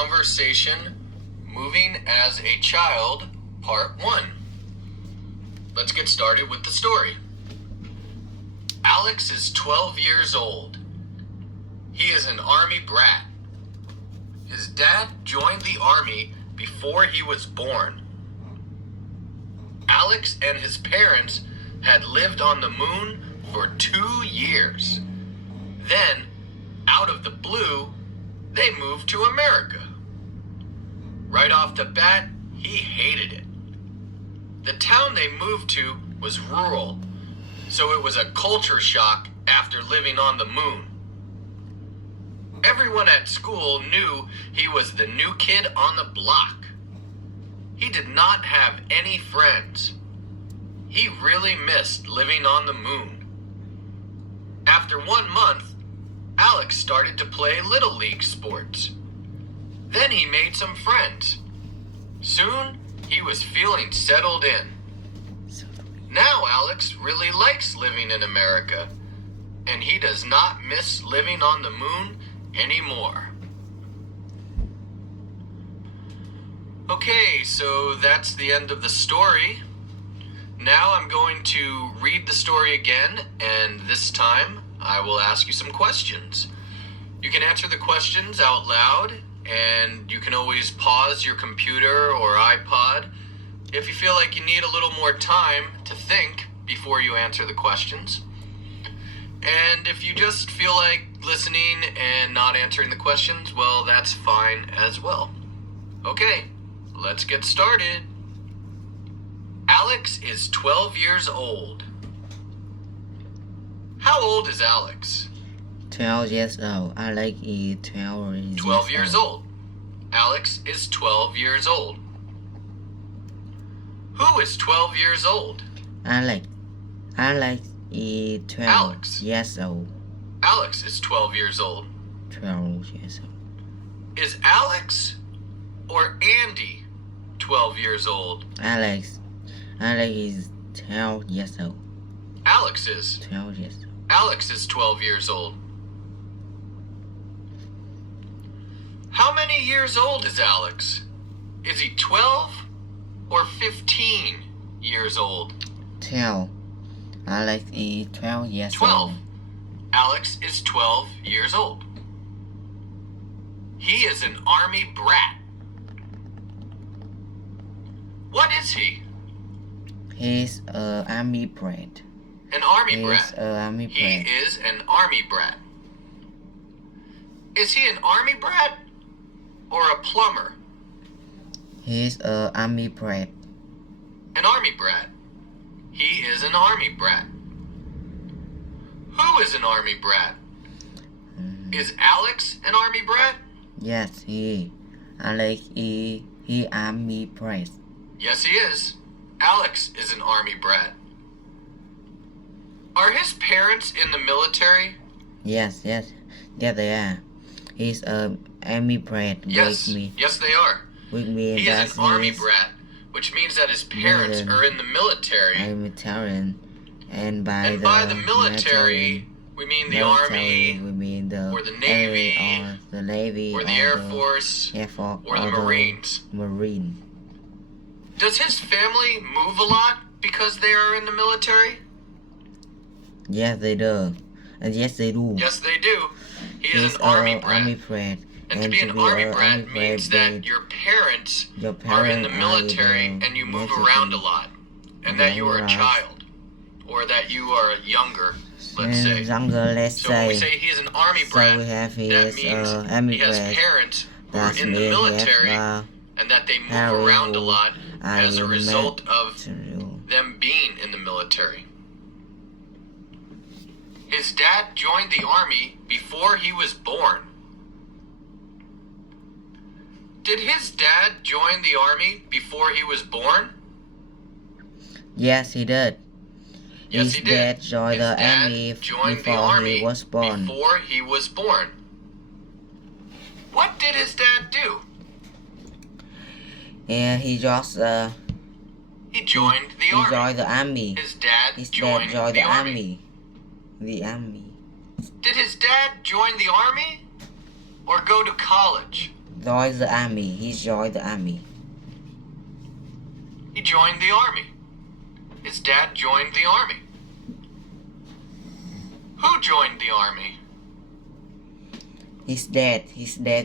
conversation, Moving as a Child, Part 1. Let's get started with the story. Alex is 12 years old. He is an Army brat. His dad joined the Army before he was born. Alex and his parents had lived on the moon for 2 years. Then, out of the blue, they moved to America. Right off the bat, he hated it. The town they moved to was rural, so it was a culture shock after living on the moon. Everyone at school knew he was the new kid on the block. He did not have any friends. He really missed living on the moon. After 1 month, Alex started to play Little League sports. Then he made some friends. Soon, he was feeling settled in. Now Alex really likes living in America, and he does not miss living on the moon anymore. Okay, so that's the end of the story. Now I'm going to read the story again, and this time I will ask you some questions. You can answer the questions out loud, and you can always pause your computer or iPod if you feel like you need a little more time to think before you answer the questions. And if you just feel like listening and not answering the questions, well, that's fine as well. Okay, let's get started. Alex is 12 years old. How old is Alex? 12 years old. Alex is 12 years old. Alex is 12 years old. Who is 12 years old? Alex is 12 Alex. years old. Alex is 12 years old. 12 years old. Is Alex or Andy 12 years old? Alex is 12 years old. Alex is. 12 years old. Alex is 12 years old. How many years old is Alex? Is he 12 or 15 years old? 12. Alex is 12 years 12. old. Alex is 12 years old. He is an Army brat. What is he? He's an Army brat. An Army He's brat. an Army He brat. is an Army brat. Is he an Army brat or a plumber? He's an Army brat. An Army brat. He is an Army brat. Who is an Army brat? Is Alex an Army brat? Yes, Alex is Army brat. Yes, he is. Alex is an Army brat. Are his parents in the military? Yes, they are. He's an Army brat. Yes, with me. yes they are. With me. He is an Army brat, which means that his parents are in the military. And by the military, we mean the Army, we mean the or the Navy, or the Navy, or the Air Force, or the Marines. Marine. Does his family move a lot because they are in the military? Yes, they do. And yes, they do. Yes, they do. He is He's an Army an brat. Army brat. And to be an Army brat means that your parents are in the military and you move around a lot. And that you are a child. Or that you are younger, let's say. Let's So when we say he's an Army brat, we have that means he has parents who are in the military and that they move around a lot as a result of them being in the military. His dad joined the Army before he was born. Did his dad join the Army before he was born? Yes, he did. Yes, he did. His dad joined the Army before he was born. Before he was born. What did his dad do? And he just He joined the he Army. joined the Army. His dad His joined, dad joined the the Army. Army. The Army. Did his dad join the Army or go to college? Join the army. He joined the army. He joined the army. His dad joined the army. Who joined the army? His dad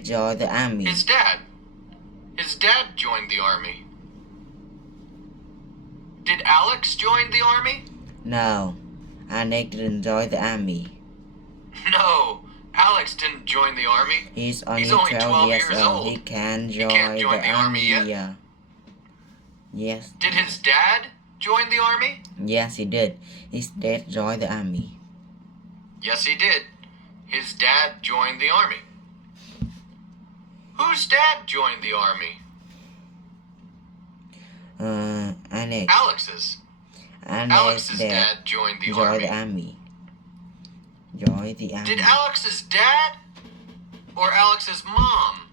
joined the army. His dad. His dad joined the army. Did Alex join the army? No, Alex didn't join the army. No, Alex didn't join the army. He's only 12 years years old. old. He can't He join, can't join the the army yet. Yeah. Yes. Did his dad join the army? Yes, he did. His dad joined the army. Yes, he did. His dad joined the army. Whose dad joined the army? Alex. Alex's. Alex's dad joined the joined army. the army. Joined the army. Did Alex's dad or Alex's mom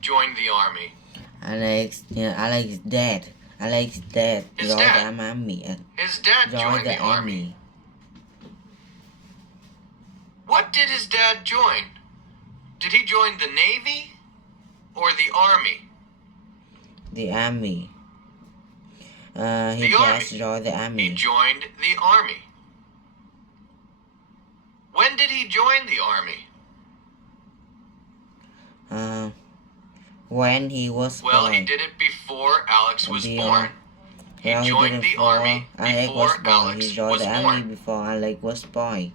join the army? Alex's dad. Alex's dad His joined dad. the army. His dad joined the army. What did his dad join? Did he join the Navy or the Army? The army. He The just army. joined the army. He joined the Army. When did he join the Army? When he was Well, born. he did it before Alex was born. He Well, joined did it the Army Alex before was born. Alex He joined was the army born. before Alex was born.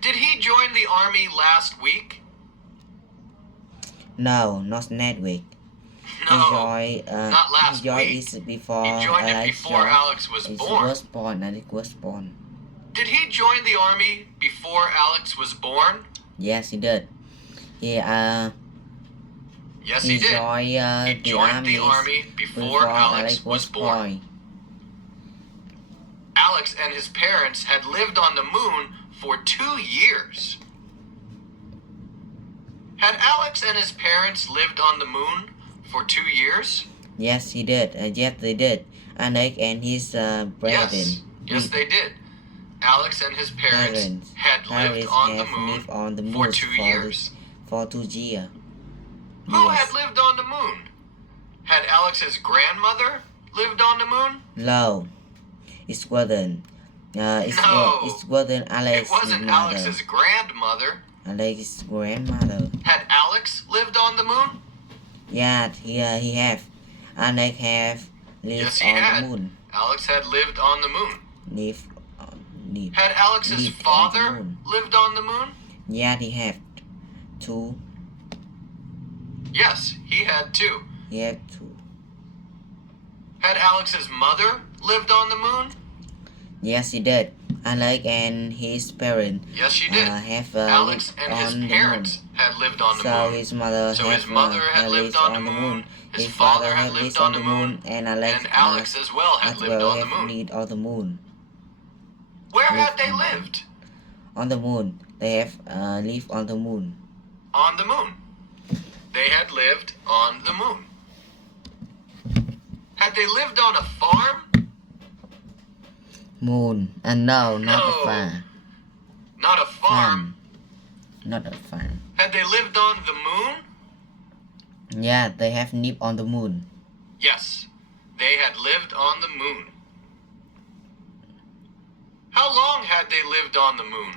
Did he join the Army last week? No, not next week. No, he joined, not last he joined week. it before He joined it Alex before Alex was born. Alex was born. Did he join the Army before Alex was born? Yes, he did. Yes, he did. Joined, He joined the Army before Alex was born. Alex and his parents had lived on the moon for 2 years. Had Alex and his parents lived on the moon for 2 years? Yes, he did. Yes, they did. Alex and his brethren. Yes, they did. Alex and his parents had lived on the moon for 2 years. For 2 years. Who had lived on the moon? Had Alex's grandmother lived on the moon? No, it wasn't. It wasn't Alex's It wasn't mother. Alex's grandmother. Alex's grandmother. Had Alex lived on the moon? Yeah, he have. Alex have lived Yes, he on had. the moon. Alex had lived on the moon. Live. Had Alex's lived on the father moon. lived on the moon? Yeah, he have. 2. Yes, he had too. He have 2. Had Alex's mother lived on the moon? Yes, he did. Alex and his parents Yes, she did. have Alex lived and on his the parents moon. had lived on the So moon. his mother So his mother had lived on the moon. His father had lived on the moon. and And Alex as well had lived on the moon. lived on the moon. Where had lived they on the lived? On the moon, they have lived on the moon. On the moon. They had lived on the moon. Had they lived on a farm? Moon, and no, not No. a farm. Not a farm. Not a farm. Had they lived on the moon? Yeah, they have lived on the moon. Yes, they had lived on the moon. How long had they lived on the moon?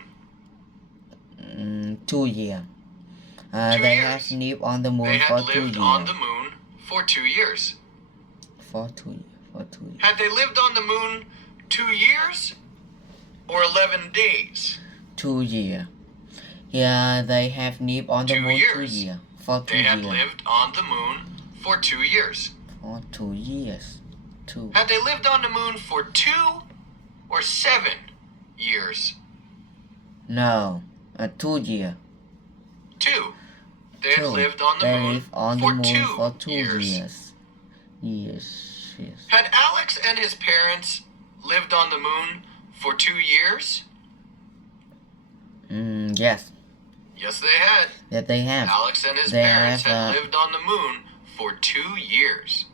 2 years. 2 They years. have lived on the moon They for had 2 lived years. on the moon for 2 years. For 2 years. For 2 years. Had they lived on the moon 2 years or 11 days? 2 years. Yeah, they have lived on the 2 moon 2 years. years. For 2 They had years. lived on the moon for 2 years. For 2 years. 2. Had they lived on the moon for 2 or 7 years? No, 2 years. 2. They had 2. lived on the They moon lived on for the moon 2 for 2 years. years. Yes. Had Alex and his parents lived on the moon for 2 years? Yes. Yes, they had. That they have. Alex and his They parents have, had lived on the moon for 2 years.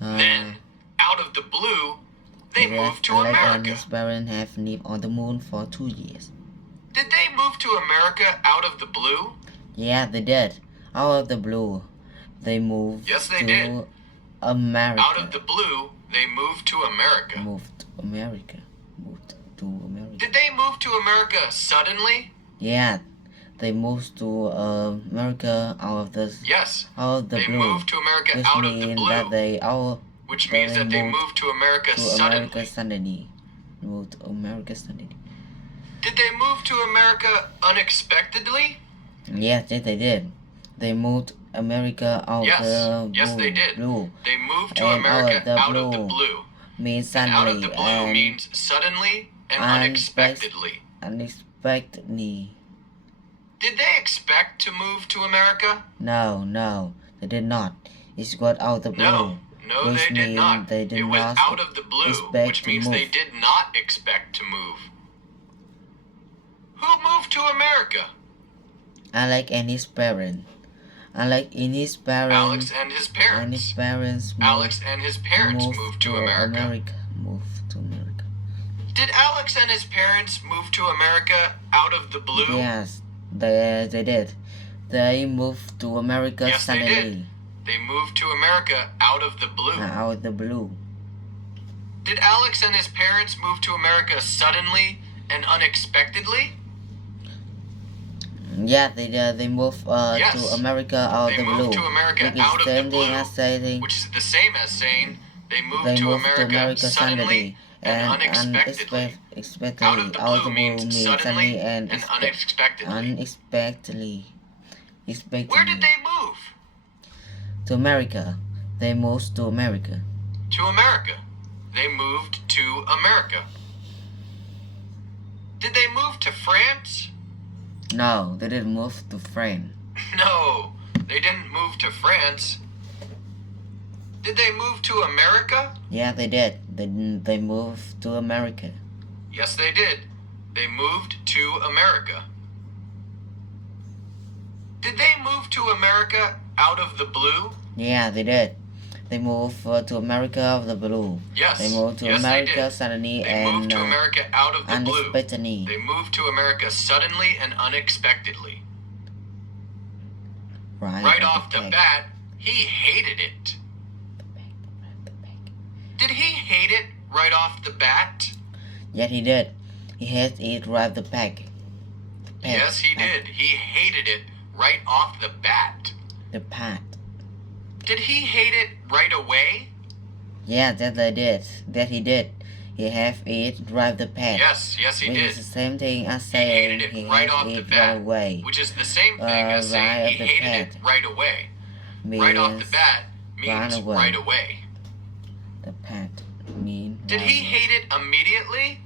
Uh, Then, out of the blue, they moved to Alex and America. his parents have lived on the moon for 2 years. Did they move to America out of the blue? Yeah, they did. Out of the blue, they moved Yes, they to did. America. Out of the blue, they moved to America. Moved to America. Did they move to America suddenly? Yeah, they moved to America out of the Yes. out of the They blue. moved to America Which out of the means blue. that they Which means that they moved to America to suddenly. America suddenly. Moved to America suddenly. Did they move to America unexpectedly? Yes, they did. They moved America out Yes. the blue. Yes, they did. Blue. They moved to And America out of the blue blue. means And out suddenly of the blue means suddenly and unexpectedly. unexpectedly. Did they expect to move to America? No, they did not. It got out the blue. No, which they did means not. They did It was not out of the blue, expect which to means move. they did not expect to move. Who moved to America? Alex and his parents. Alex and his parents. Alex and his parents. And his parents Alex and his parents moved to America. Moved to America. Did Alex and his parents move to America out of the blue? Yes, they did. They moved to America Yes, they suddenly. did. They moved to America out of the blue. Out of the blue. Did Alex and his parents move to America suddenly and unexpectedly? Yeah, they moved Yes. to America out of They the blue. moved to America Which is out of the same blue, thing as saying which is the same as saying they moved they to moved America suddenly and unexpectedly. unexpectedly. Out of the blue means suddenly and unexpectedly. Unexpectedly. Where did they move? To America. They moved to America. To America. They moved to America. Did they move to France? No, they didn't move to France. No, they didn't move to France. Did they move to America? Yeah, they did. They moved to America. Yes, they did. They moved to America. Did they move to America out of the blue? Yeah, they did. They moved to America out of the blue. Yes. They moved to yes, America they did. suddenly They and moved to America out of the blue. unexpectedly. They moved to America suddenly and unexpectedly. Right off the bat, he hated it. Did he hate it right off the bat? Yes, he did. He hated it right the pack. Yes, he did. He hated it right off the bat. The pat. Did he hate it right away? Yeah, that they did. That he did. He have it drive the pad. Yes, he which did. is the same thing as He saying hated he it right had off the it bat, right away. which is the same thing as saying he right hated off it the right away. Means Right off the bat means away. right away. The pad mean. Did right he away. hate it immediately?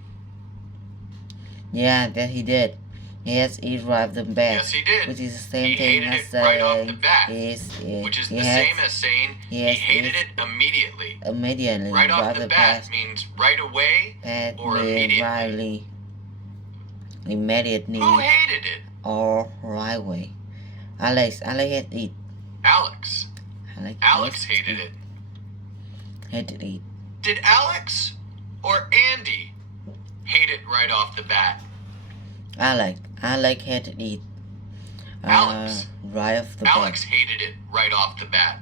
Yeah, that he did. He has it right the bat. Yes, he did. Which is the same He thing hated as it saying right off the bat, which is he the has same as saying he has hated it it immediately. immediately. Right off the the bat pad. means right away Pad or mean immediately. immediately Who hated it? or right away. Alex had it. Alex. Alex hated it. Hated it. Did Alex or Andy hate it right off the bat? Alex hated it. Alex. Right off the Alex bat. hated it right off the bat.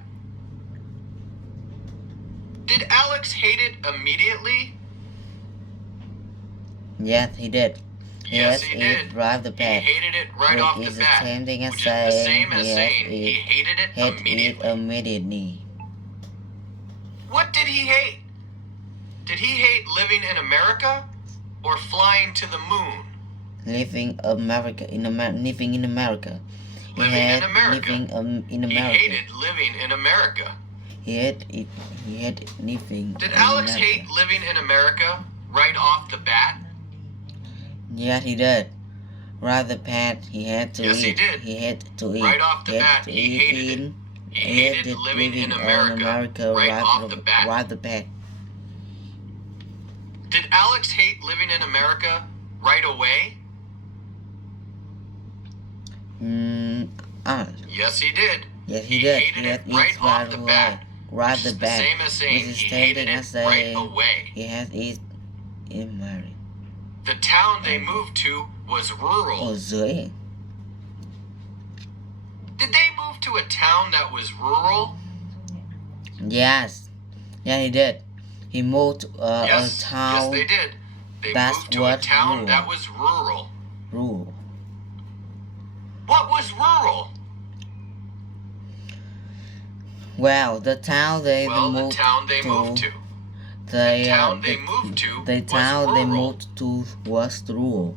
Did Alex hate it immediately? Yes, he did. Yes, he It did. right off the He bat. hated it right Which off is the the bat. same thing as Which is the saying same as he saying has he it- hated it Hate it immediately. immediately. What did he hate? Did he hate living in America or flying to the moon? Living America living in America. Living in America. Living in He America. hated living in America. He had it. He had living. Did in Alex America. hate living in America right off the bat? Yes, he did. Right the bat. He had to Yes, eat. he did. He had to eat. Right off the had bat, to he eat hated it. in. He hated living in America right off the bat. Right the bat. Did Alex hate living in America right away? Yes, he did. Yes, He he did. hated He it had it right off the away. bat. Right Which the is the bat. same as saying Which is he the same hated thing it as right saying away. he has it in America. The town they moved to was rural. Ở dưới. Did they move to a town that was rural? Yes, yeah, he did. He moved to a Yes, town they did. They that's moved to a what town rural. that was rural. Rural. What was rural? Well, the town they Well, the moved town they to. moved to. The town they moved to the was town they rural. moved to was rural.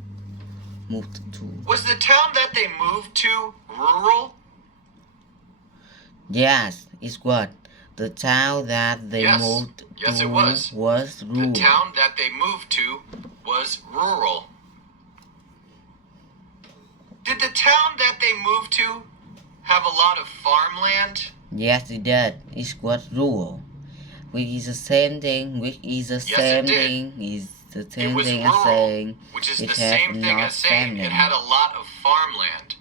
Moved to. Was the town that they moved to rural? Yes, it's what the town that they Yes. moved Yes, to it was. rural. The town that they moved to was rural. Did the town that they moved to have a lot of farmland? Yes, it did. It's what rural. Which is the same thing. Which is the Yes, same it did. thing. Is the It same was thing as rural, saying which is it the had same thing not as saying it farmland. had a lot of farmland.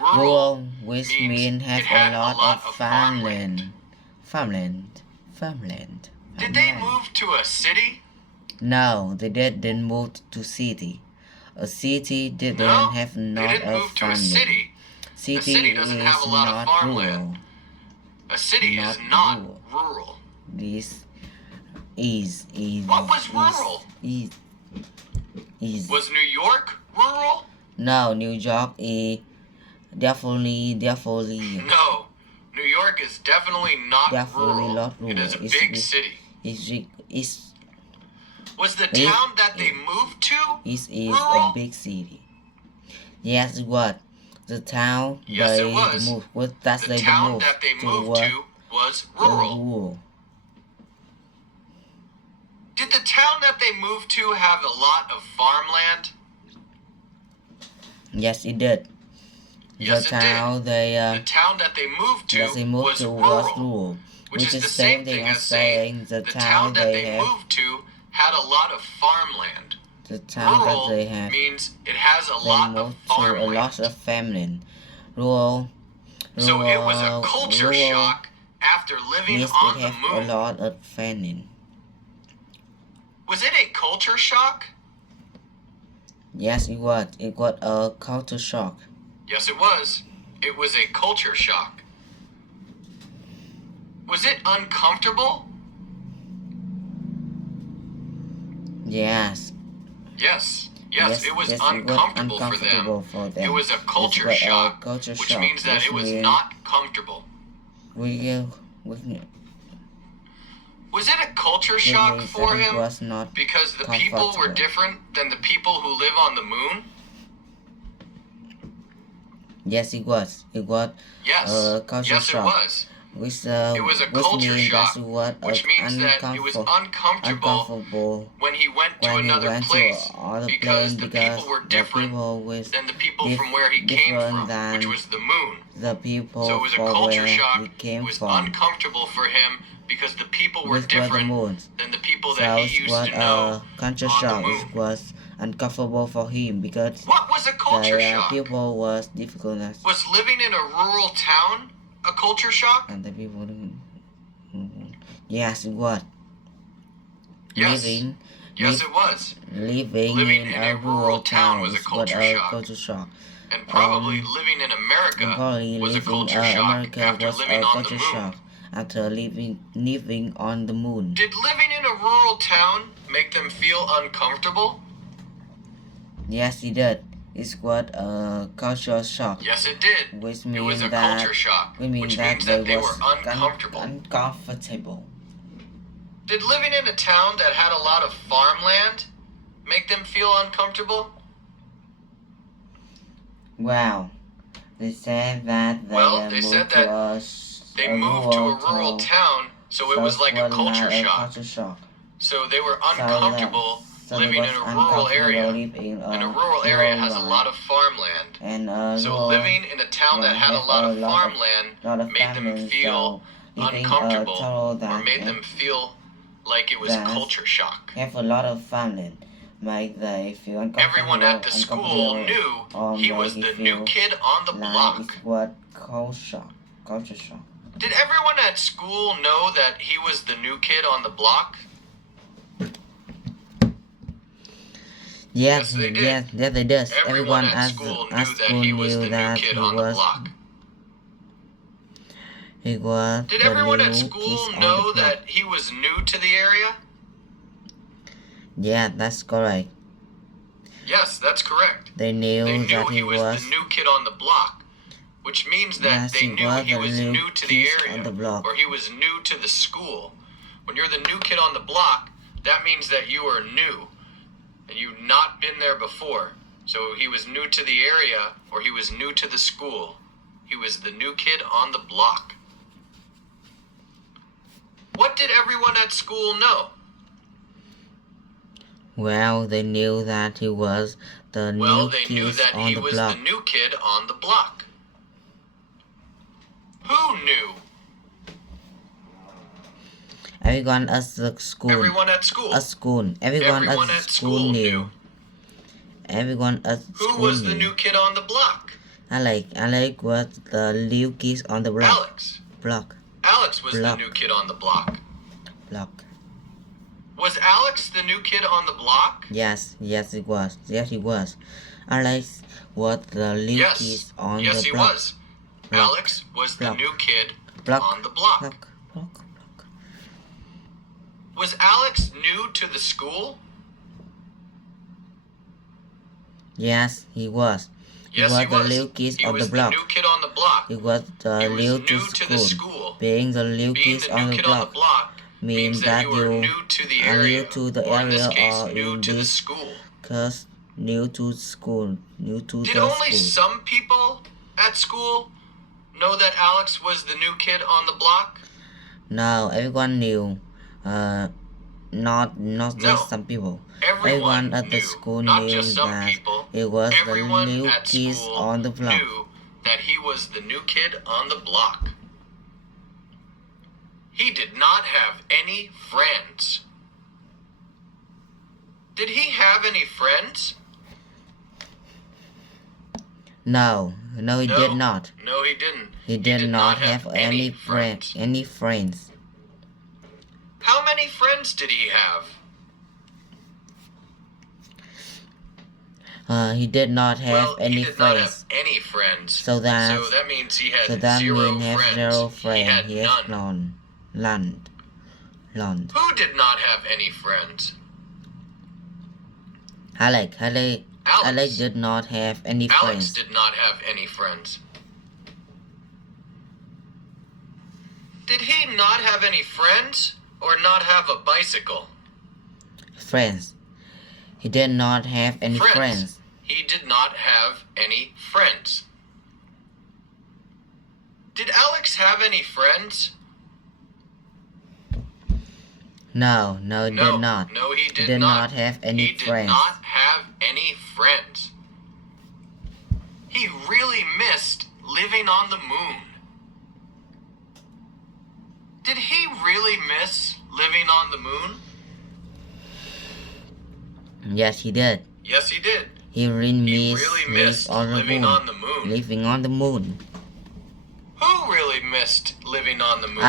Rural, which means means have it had a lot of farmland. Farmland. Did they move to a city? No, they didn't move to city. A city didn't No, have they not didn't a move to a farmland. city. City A city doesn't have a is lot of not farmland. rural. A city is not rural. This is What was rural? Is Was New York rural? no, New York is definitely No, New York is definitely not rural. not rural. It is a big city. Is Was the town that they moved to a rural? big city. Yes, what? The town Yes, they it was. moved. What does The they town move that they to moved what? to was rural. Did the town that they moved to have a lot of farmland? Yes, it did. Yes, The town they The town that they moved to was was rural, rural, which is the same thing as saying the the town that they moved to had a lot of farmland. The town Rural that they have means it has a they lot of moved to a lot farmland. of farmland. Rural. So it was a culture shock after living means on it the have moon. a lot of farmland. Was it a culture shock? Yes, it was. It was a culture shock. Yes, it was. It was a culture shock. Was it uncomfortable? Yes. Yes, it was uncomfortable for them. It was a culture shock, which means that it was not comfortable. Was it a culture shock for him because the people were different than the people who live on the moon? Yes, it was. It was Yes, a culture yes, shock. it was. It was a which culture means shock, that it was which means that it was uncomfortable when he went to another place because the people were different than the people from where he came from, which was the moon. The people So it was a from culture where shock. he came It was from. uncomfortable for him because the people were Which were the different moons. than the people So that he it used was to know a culture on the shock. moon. It was uncomfortable for him because What was a culture the shock? people was difficult Was living in a rural town a culture shock? and the people. Yes, it was. Yes. Yes, it was. Living in a rural town was a culture shock. And probably living in America was a culture shock after living on the moon. After living on the moon. Did living in a rural town make them feel uncomfortable? Yes, it did. It was a cultural shock. Yes, it did. Which It was means a that culture shock, which means that they were was uncomfortable. uncomfortable. Did living in a town that had a lot of farmland make them feel uncomfortable? Well, they said that they moved to a rural town, so it was like a culture shock. So they were uncomfortable living in a rural area. And a rural area has a lot of farmland. And so living in a town that had a lot of farmland made them feel uncomfortable or made them feel like it was culture shock. Have a lot of farmland. Make they feel uncomfortable. Everyone at the school knew he was the new kid on the block. It's what culture shock. Did everyone at school know that he was the new kid on the block? Yes, they did. Yes, they did. Everyone at school knew that he was the new kid on the block. He was Did the everyone at new school kid on know the block. that he was new to the area? Yeah, that's correct. Yes, that's correct. They knew They knew that he was the new kid on the block, which means that Yes, they he knew was he the was new new to the kid area, on the block. or he was new to the school. When you're the new kid on the block, that means that you are new, and you've not been there before. So he was new to the area, or he was new to the school. He was the new kid on the block. What did everyone at school know? Well, they knew that he was the Well, new they knew kid that on he the was block. the new kid on the block. Who knew? Everyone at the school. Everyone at school. At school. Everyone at school knew. Everyone at Who school was the knew. new kid on the block? Alex was the new kid on the block. Alex. Block. Alex was the Block. new kid on the block. Block. Was Alex the new kid on the block? Yes, it was. Yes, he was. Alex was the new Yes. kid on Yes, the he block. was. Block. Alex was the Block. new kid Block. on the block. Block. Was Alex new to the school? Yes, he was. Yes, was he the was. new kid He on was the block. new kid on the block. He was the He was new new to to the school. school. Being the new Being kid the on new the kid on the block block means that that you are you new to the are area, new to the or in this area case, or new in to the this school. case new to school. New to Did the only school. some people at school know that Alex was the new kid on the block? No, everyone knew. Not just No. some people. Everyone at the knew, school not knew just some that people. it was the Everyone new at kid school on the block. knew that he was the new kid on the block. He did not have any friends. Did he have any friends? No, he did not. No, he didn't. He did not have any friends. How many friends did he have? He did not have Well, any he did not have friends. any friends. So that means he had zero zero friends. friends. He had He has none. none. Who did not have any friends? Alex did not have any Alex friends. did not have any friends. Did he not have any friends or not have a bicycle? Friends. He did not have any friends. He did not have any friends. Did Alex have any friends? No, he did not. No, he He did not have any He friends. did not have any friends. He really missed living on the moon. Did he really miss living on the moon? Yes, he did. Yes, he did. He really missed living on the moon. Living on the moon. Who really missed living on the moon?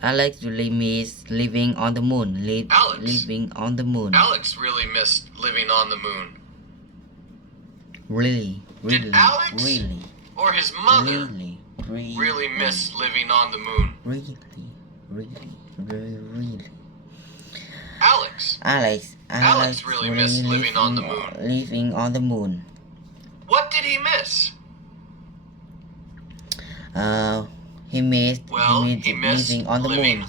Alex really missed living on the moon. Alex. Living on the moon. Alex really missed living on the moon. Really. Did Alex or his mother really miss living on the moon? Really. Alex really missed living on the moon. Living on the moon. What did he miss? He missed living on the moon.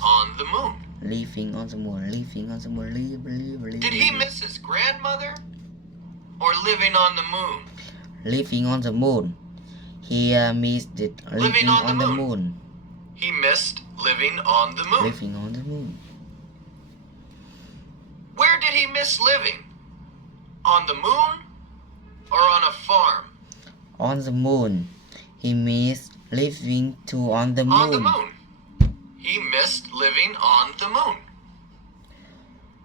Living on the moon. Did he miss his grandmother or living on the moon? Living on the moon. He missed it. Living on the moon. He missed living on the moon. Living on the moon. Where did he miss living? On the moon or on a farm? On the moon. He missed living on the moon. On the moon. He missed living on the moon.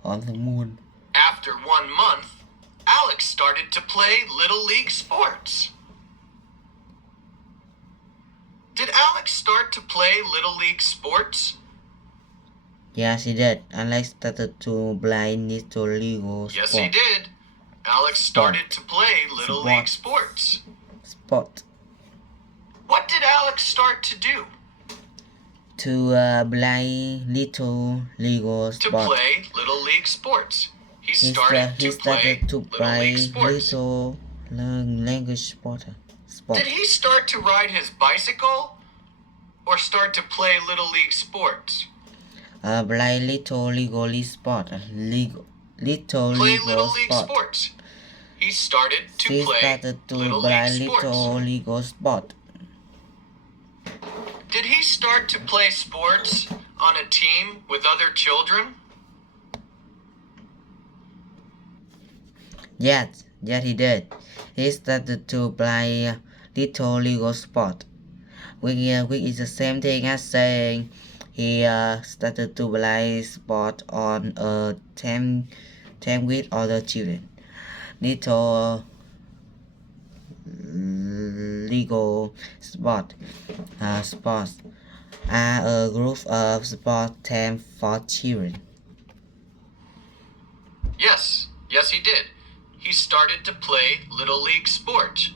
On the moon. After 1 month, Alex started to play Little League sports. Did Alex start to play Little League sports? Yes, he did. Alex started to play Little League sports. Yes, he did. Alex started to play Little League sports. Sport. What did Alex start to do? to play little Lego To sport. play Little League sports. He He started to play to Little play League sports. little language sport. Did he start to ride his bicycle or start to play Little League sports? Play little Lego sport. Little Play Lego Little League sport. sports. He started to He play started to Little play League sports. little Lego sport. Did he start to play sports on a team with other children? Yes, he did. He started to play little Lego sport, which is the same thing as saying he started to play sport on a team with other children. Little Lego sports are a group of sport teams for children. Yes, he did. He started to play Little League sports,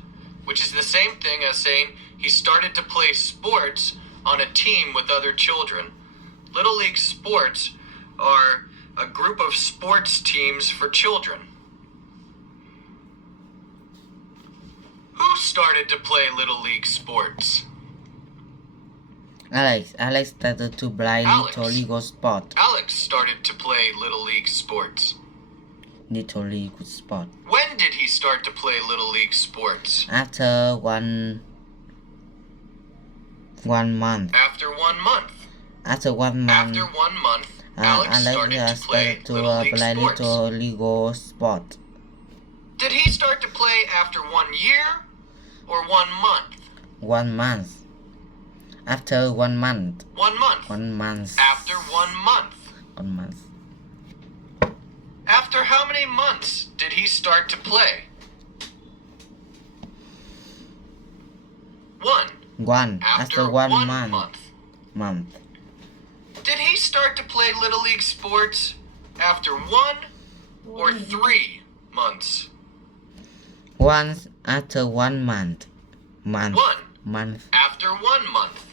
which is the same thing as saying he started to play sports on a team with other children. Little League sports are a group of sports teams for children. Who started to play Little League sports? Alex started to play little Lego sport. Alex started to play Little League sports. Little Lego sport. When did he start to play Little League sports? After one month. After 1 month. After 1 month. After 1 month, Alex started to play Little League sports. little Lego sport. Did he start to play after 1 year or 1 month? 1 month. After 1 month. 1 month. 1 month. After 1 month. 1 month. After how many months did he start to play? 1. After 1 month. Did he start to play Little League sports after 1 or 3 months? Once after 1 month. 1. Month. After 1 month.